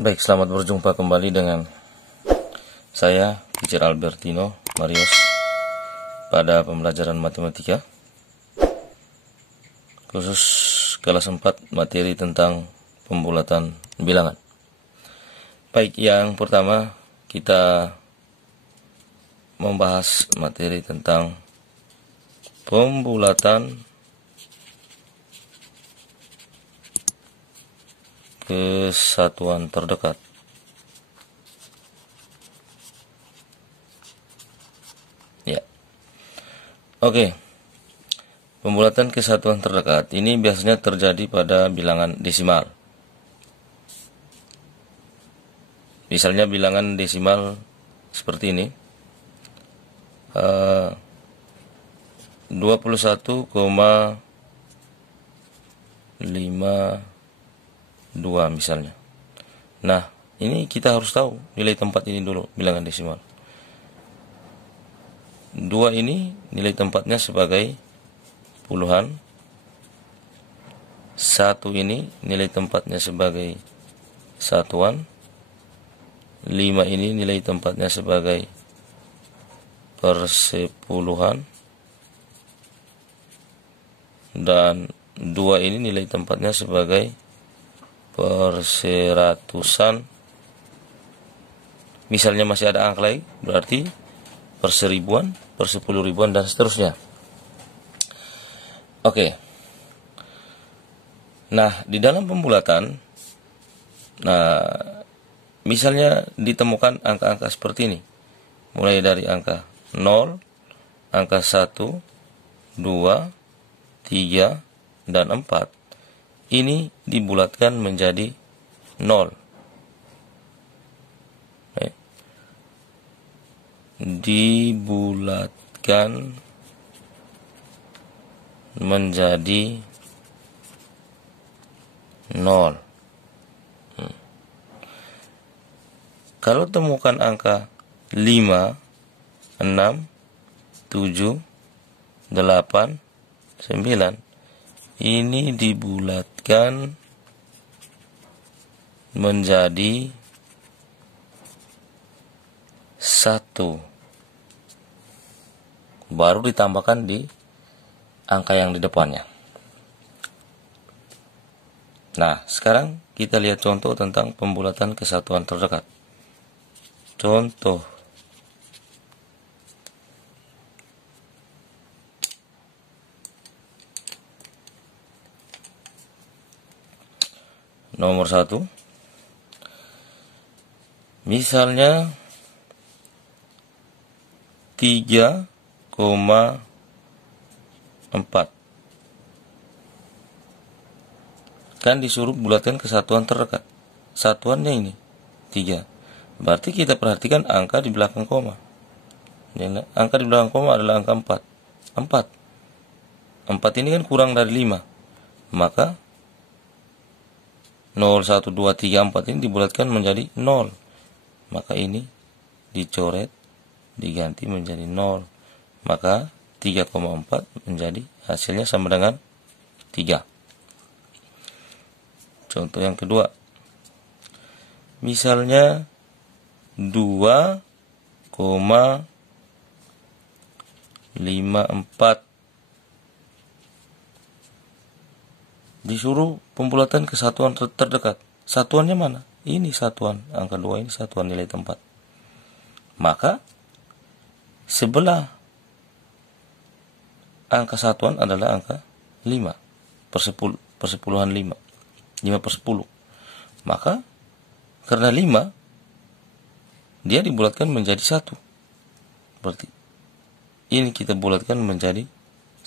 Baik, selamat berjumpa kembali dengan saya, Teacher Albertino Marius, pada pembelajaran matematika, khusus kelas 4 materi tentang pembulatan bilangan. Baik, yang pertama kita membahas materi tentang pembulatan kesatuan terdekat. Ya. Oke. Pembulatan kesatuan terdekat ini biasanya terjadi pada bilangan desimal. Misalnya bilangan desimal seperti ini. 21,52 misalnya. Nah, ini kita harus tahu nilai tempat ini dulu, bilangan desimal. 2 ini nilai tempatnya sebagai puluhan. 1 ini nilai tempatnya sebagai satuan. 5 ini nilai tempatnya sebagai persepuluhan. Dan 2 ini nilai tempatnya sebagai perseratusan. Misalnya masih ada angka lain, berarti perseribuan, persepuluh ribuan, dan seterusnya. Oke. Nah, di dalam pembulatan, misalnya ditemukan angka-angka seperti ini. Mulai dari angka 0, angka 1, 2, 3, dan 4. Ini dibulatkan menjadi 0. Dibulatkan menjadi 0. Kalau temukan angka 5, 6, 7, 8, 9, ini dibulatkan menjadi 1. Baru ditambahkan di angka yang di depannya. Nah, sekarang kita lihat contoh tentang pembulatan kesatuan terdekat. Contoh. Nomor 1. Misalnya 3,4. Kan disuruh bulatkan kesatuan terdekat. Satuannya ini 3. Berarti kita perhatikan angka di belakang koma. Angka di belakang koma adalah angka 4. 4 ini kan kurang dari 5. Maka 0, 1, 2, 3, 4 ini dibulatkan menjadi 0. Maka ini dicoret, diganti menjadi 0. Maka 3,4 menjadi hasilnya sama dengan 3. Contoh yang kedua. Misalnya 2,54. Disuruh pembulatan kesatuan terdekat. Satuannya mana? Ini satuan. Angka 2 ini satuan nilai tempat. Maka sebelah angka satuan adalah angka 5. Persepuluhan 5. 5 per 10. Maka karena 5, dia dibulatkan menjadi 1. Berarti ini kita bulatkan menjadi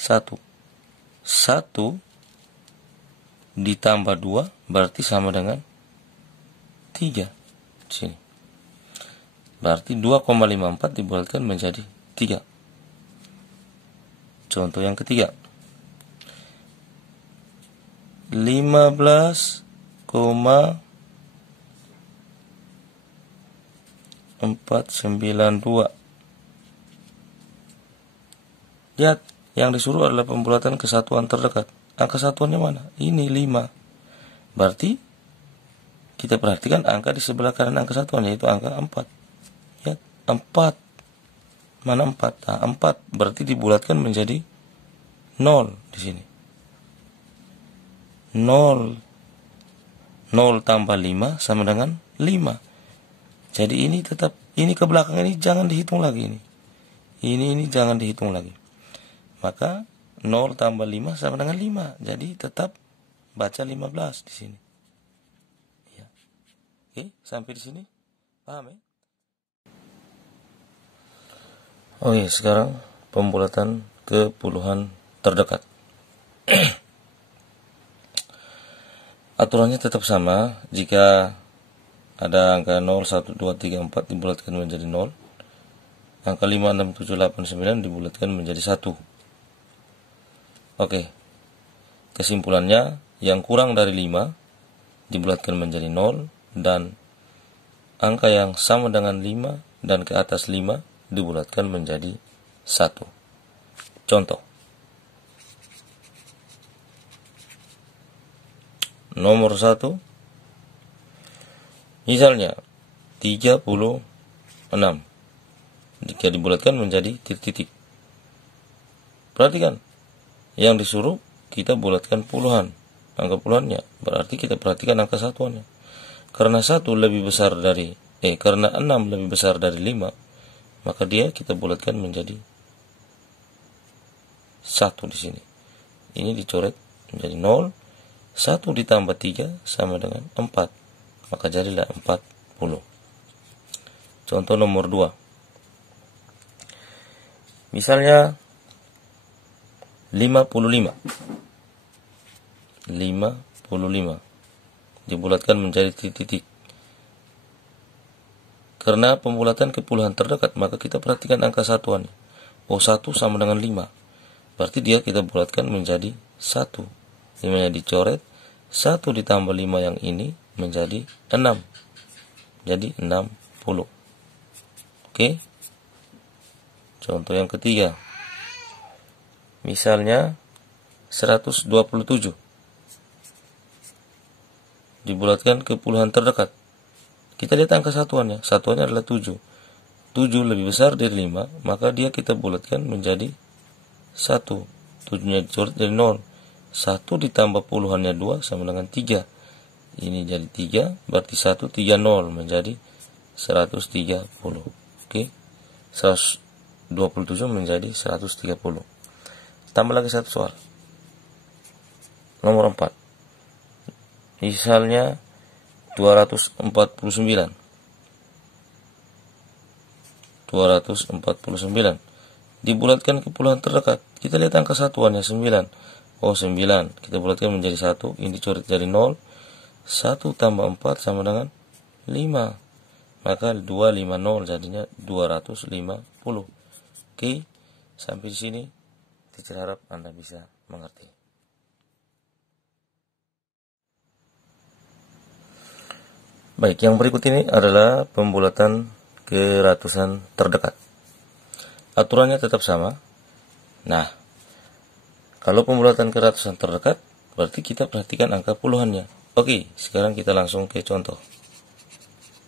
1. 1 ditambah 2 berarti sama dengan 3. Di sini. Berarti 2,54 dibulatkan menjadi 3. Contoh yang ketiga. 15,492. Lihat, yang disuruh adalah pembulatan kesatuan terdekat. Angka satuannya mana? Ini 5. Berarti kita perhatikan angka di sebelah kanan angka satuan, yaitu angka 4. Ya, 4. Mana 4? Nah, 4 berarti dibulatkan menjadi 0 di sini. 0. 0 tambah 5 sama dengan 5. Jadi ini tetap, ini ke belakang ini jangan dihitung lagi ini. Ini jangan dihitung lagi. Maka 0 tambah 5 sama dengan 5. Jadi tetap baca 15 di sini. Ya. Oke, sampai di sini. Paham ya? Oke, sekarang pembulatan ke puluhan terdekat. Aturannya tetap sama. Jika ada angka 0, 1, 2, 3, 4 dibulatkan menjadi 0. Angka 5, 6, 7, 8, 9 dibulatkan menjadi 1. Oke. Kesimpulannya, yang kurang dari 5 dibulatkan menjadi 0. Dan angka yang sama dengan 5 dan ke atas 5 dibulatkan menjadi 1. Contoh. Nomor 1. Misalnya 36. Jika dibulatkan menjadi titik-titik. Perhatikan. Yang disuruh kita bulatkan puluhan. Angka puluhannya. Berarti kita perhatikan angka satuannya. Karena 1 lebih besar dari karena 6 lebih besar dari 5, maka dia kita bulatkan menjadi 1 di sini. Ini dicoret menjadi 0. 1 ditambah 3 sama dengan 4. Maka jadilah 40. Contoh nomor 2. Misalnya 55. 55 dibulatkan menjadi titik-titik. Karena pembulatan ke puluhan terdekat, maka kita perhatikan angka satuan. 1 sama dengan 5. Berarti dia kita bulatkan menjadi 1. 5-nya dicoret. 1 ditambah 5 yang ini menjadi 6. Jadi 60. Oke. Contoh yang ketiga. Misalnya 127. Dibulatkan ke puluhan terdekat. Kita lihat angka satuannya. Satuannya adalah 7. 7 lebih besar dari 5, maka dia kita bulatkan menjadi 1. 7-nya dicoret dari 0. 1 ditambah puluhannya 2 sama dengan 3. Ini jadi 3, berarti 1, 3, 0 menjadi 130. Oke. 127 menjadi 130. Tambah lagi satu soal. Nomor 4. Misalnya 249. 249. Dibulatkan ke puluhan terdekat. Kita lihat angka satuannya 9. 9. Kita bulatkan menjadi 1. Ini dicoret dari 0. 1 tambah 4 sama dengan 5. Maka 250 jadinya 250. Oke. Sampai di sini. Teacher harap Anda bisa mengerti. Baik, yang berikut ini adalah pembulatan ke ratusan terdekat. Aturannya tetap sama. Nah, kalau pembulatan ke ratusan terdekat, berarti kita perhatikan angka puluhannya. Oke, sekarang kita langsung ke contoh.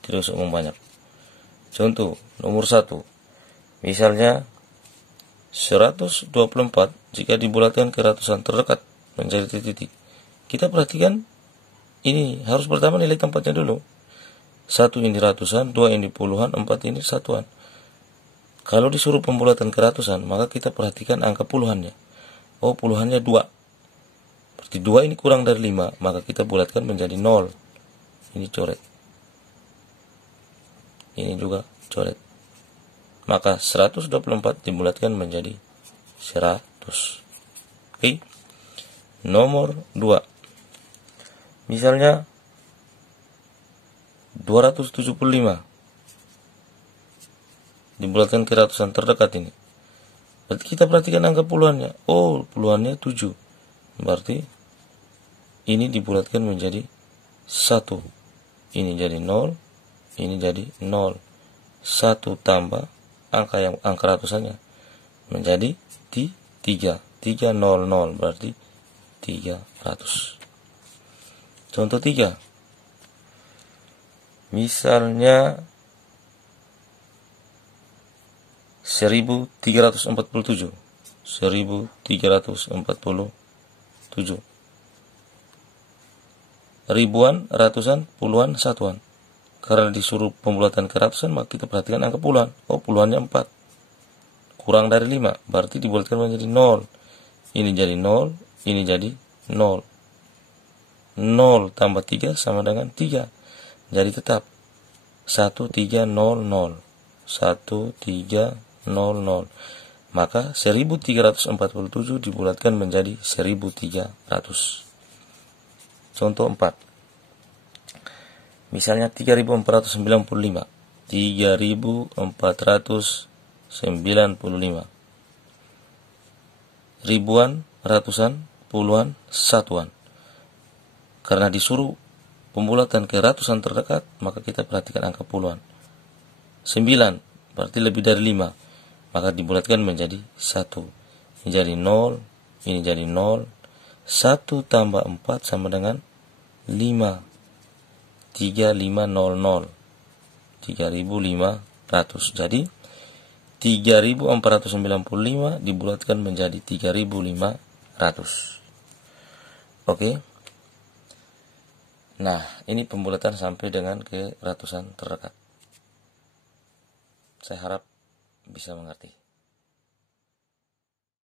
Tidak usah membanyak. Contoh nomor 1. Misalnya 124 jika dibulatkan ke ratusan terdekat menjadi titik-titik. Kita perhatikan ini harus pertama nilai tempatnya dulu. 1 ini ratusan, 2 ini puluhan, 4 ini satuan. Kalau disuruh pembulatan ke ratusan, maka kita perhatikan angka puluhannya. Puluhannya 2. Berarti 2 ini kurang dari 5, maka kita bulatkan menjadi 0. Ini coret. Ini juga coret. Maka 124 dibulatkan menjadi 100. Oke. Nomor 2. Misalnya 275. Dibulatkan ke ratusan terdekat ini. Berarti kita perhatikan angka puluhannya. Puluhannya 7. Berarti ini dibulatkan menjadi 1. Ini jadi 0. Ini jadi 0. 1 tambah angka ratusannya menjadi 3. 300 berarti 300. Contoh 3. Misalnya 1347. 1347. Ribuan, ratusan, puluhan, satuan. Karena disuruh pembulatan ke ratusan, maka kita perhatikan angka puluhan. Oh, puluhannya 4. Kurang dari 5, berarti dibulatkan menjadi 0. Ini jadi 0, ini jadi 0. 0 tambah 3 sama dengan 3. Jadi tetap 1300. 1300. Maka 1347 dibulatkan menjadi 1300. Contoh 4. Misalnya 3495. 3495. Ribuan, ratusan, puluhan, satuan. Karena disuruh pembulatan ke ratusan terdekat, maka kita perhatikan angka puluhan. 9, berarti lebih dari 5. Maka dibulatkan menjadi 1. Ini jadi 0, ini jadi 0. 1 tambah 4 sama dengan 5. 3500. 3500. Jadi 3495 dibulatkan menjadi 3500. Oke. Nah, ini pembulatan sampai dengan ke ratusan terdekat. Saya harap bisa mengerti.